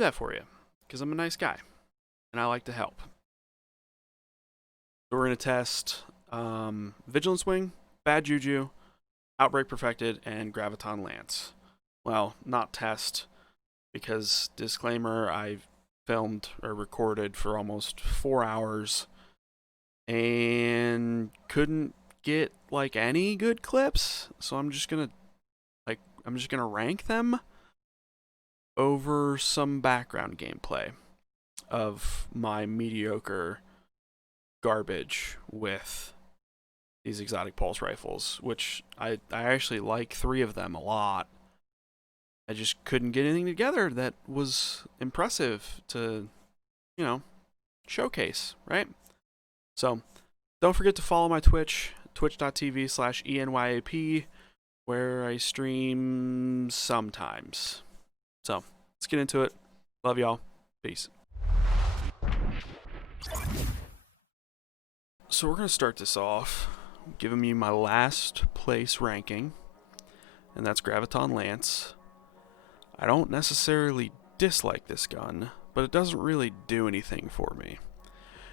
that for you because I'm a nice guy and I like to help. So we're going to test Vigilance Wing, Bad Juju, Outbreak Perfected, and Graviton Lance. Well, not test, because disclaimer, I filmed or recorded for almost 4 hours and couldn't get like any good clips, so I'm just gonna rank them over some background gameplay of my mediocre garbage with these exotic pulse rifles, which I actually like 3 of them a lot. I just couldn't get anything together that was impressive to, showcase, right? So, don't forget to follow my Twitch, twitch.tv/ENYAP, where I stream sometimes. So, let's get into it. Love y'all. Peace. So we're going to start this off giving you my last place ranking, and that's Graviton Lance. I don't necessarily dislike this gun, but it doesn't really do anything for me.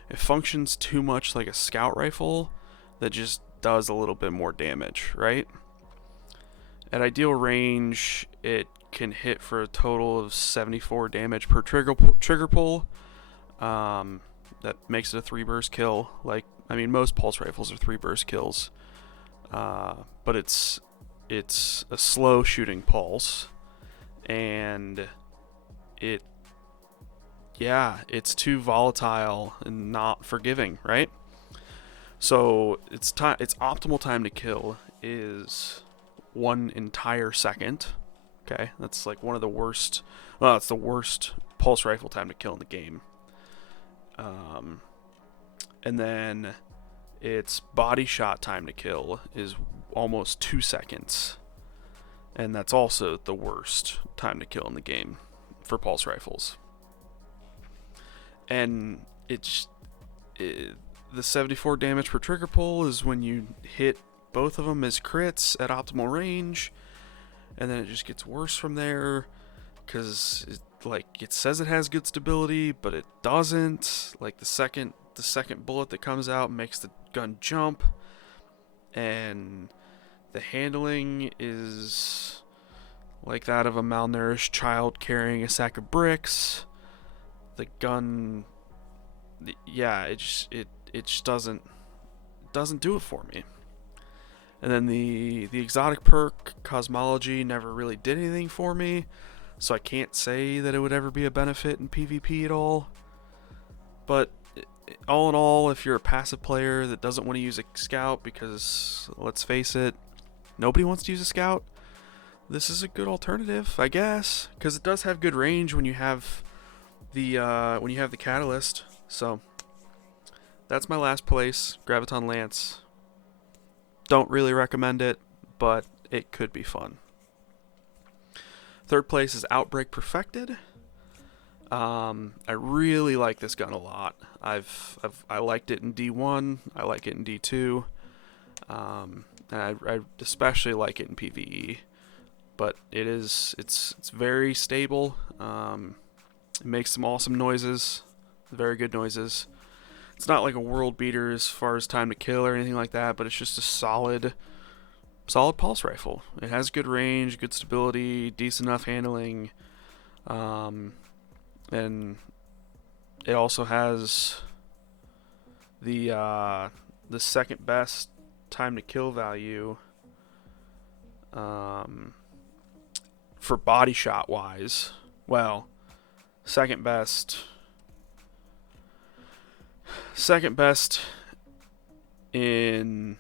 It functions too much like a scout rifle that just does a little bit more damage, right? At ideal range, it can hit for a total of 74 damage per trigger pull. That makes it a 3-burst kill. Most pulse rifles are 3-burst kills, but it's a slow shooting pulse, and it's too volatile and not forgiving, right? So its optimal time to kill is 1 entire second. Okay, that's like one of the worst. Well, it's the worst pulse rifle time to kill in the game. And then its body shot time to kill is almost 2 seconds, and that's also the worst time to kill in the game for pulse rifles. And the 74 damage per trigger pull is when you hit both of them as crits at optimal range, and then it just gets worse from there because it says it has good stability, but it doesn't. Like the second bullet that comes out makes the gun jump, and the handling is like that of a malnourished child carrying a sack of bricks. The gun, it just doesn't do it for me. And then the exotic perk cosmology never really did anything for me, so I can't say that it would ever be a benefit in PvP at all. But all in all, if you're a passive player that doesn't want to use a scout, because let's face it, nobody wants to use a scout, this is a good alternative, I guess, because it does have good range when you have the catalyst. So that's my last place, Graviton Lance. Don't really recommend it, but it could be fun. Third place is Outbreak Perfected. I really like this gun a lot. I liked it in D1. I like it in D2. And I especially like it in PvE. But it's very stable. It makes some awesome noises, very good noises. It's not like a world beater as far as time to kill or anything like that, but it's just a solid pulse rifle. It has good range, good stability, decent enough handling, and it also has the second best time to kill value for body shot wise. Well, second best in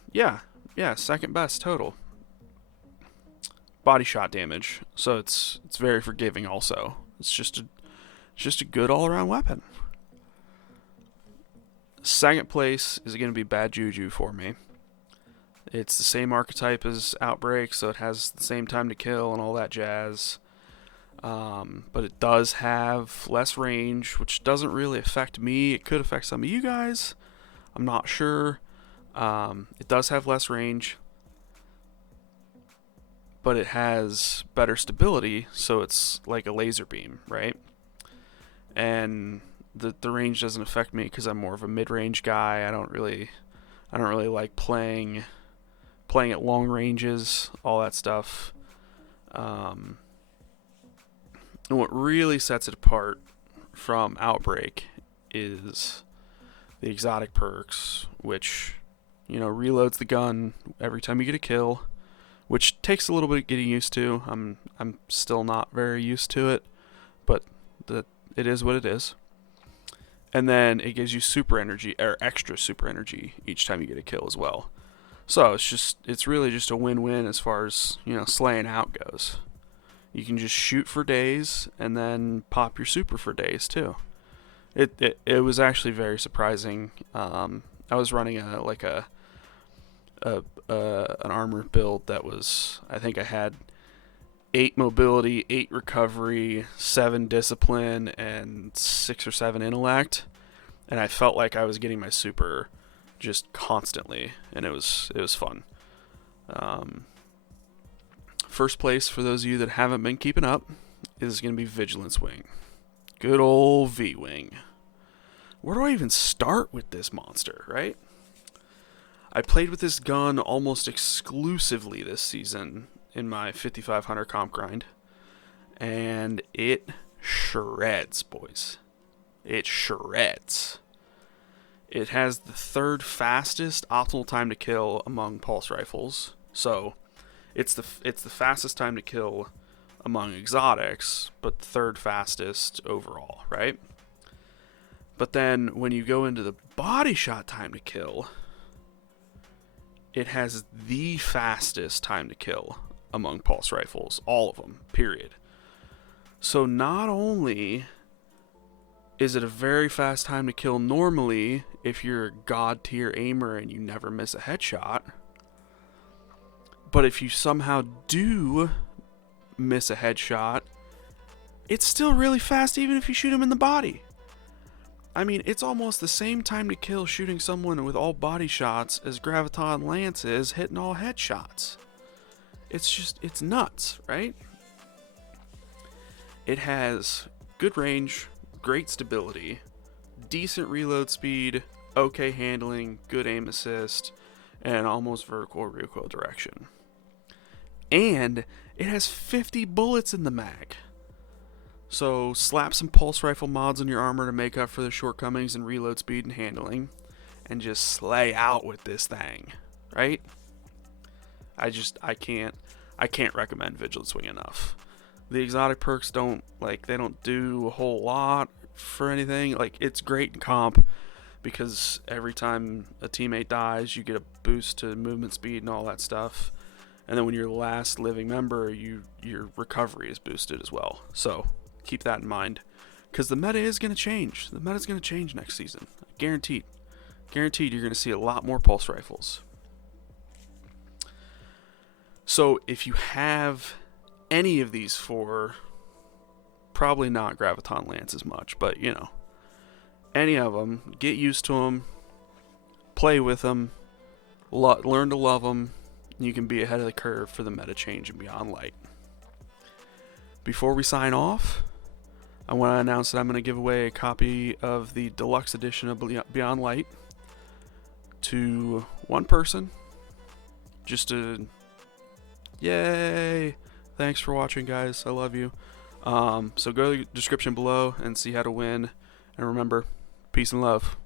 second best total body shot damage. So it's very forgiving also. It's just a good all-around weapon. Second place is going to be Bad Juju for me. It's the same archetype as Outbreak, so it has the same time to kill and all that jazz. But it does have less range, which doesn't really affect me. It could affect some of you guys. I'm not sure. It does have less range, but it has better stability, so it's like a laser beam, right? and the range doesn't affect me because I'm more of a mid-range guy. I don't really like playing at long ranges, all that stuff. And what really sets it apart from Outbreak is the exotic perks, which, you know, reloads the gun every time you get a kill, which takes a little bit of getting used to. I'm still not very used to it, but it is what it is. And then it gives you super energy, or extra super energy, each time you get a kill as well. So it's really just a win-win as far as, you know, slaying out goes. You can just shoot for days and then pop your super for days too. It was actually very surprising. I was running an armor build that was, I think I had 8 mobility, 8 recovery, 7 discipline, and 6 or 7 intellect, and I felt like I was getting my super just constantly, and it was fun. First place, for those of you that haven't been keeping up, is going to be Vigilance Wing. Good old V-Wing. Where do I even start with this monster, right? I played with this gun almost exclusively this season in my 5500 comp grind, and it shreds, boys. It shreds. It has the 3rd fastest optimal time to kill among pulse rifles, so it's the fastest time to kill among exotics, but the 3rd fastest overall, right? But then when you go into the body shot time to kill, it has the fastest time to kill among pulse rifles, all of them, period. So not only is it a very fast time to kill normally if you're a god tier aimer and you never miss a headshot, but if you somehow do miss a headshot, it's still really fast even if you shoot him in the body. I mean, it's almost the same time to kill shooting someone with all body shots as Graviton Lance is hitting all headshots. It's nuts, right? It has good range, great stability, decent reload speed, okay handling, good aim assist, and almost vertical recoil direction. And it has 50 bullets in the mag. So slap some pulse rifle mods on your armor to make up for the shortcomings in reload speed and handling, and just slay out with this thing, right? I can't recommend Vigilance Wing enough. The exotic perks don't do a whole lot for anything. Like, it's great in comp because every time a teammate dies, you get a boost to movement speed and all that stuff. And then when you're the last living member, your recovery is boosted as well. So keep that in mind, because the meta is going to change. The meta is going to change next season. Guaranteed. Guaranteed you're going to see a lot more pulse rifles. So if you have any of these 4, probably not Graviton Lance as much, but you know, any of them, get used to them, play with them, learn to love them, and you can be ahead of the curve for the meta change in Beyond Light. Before we sign off, I want to announce that I'm going to give away a copy of the Deluxe Edition of Beyond Light to one person. Just to... Yay! Thanks for watching, guys. I love you. So go to the description below and see how to win. And remember, peace and love.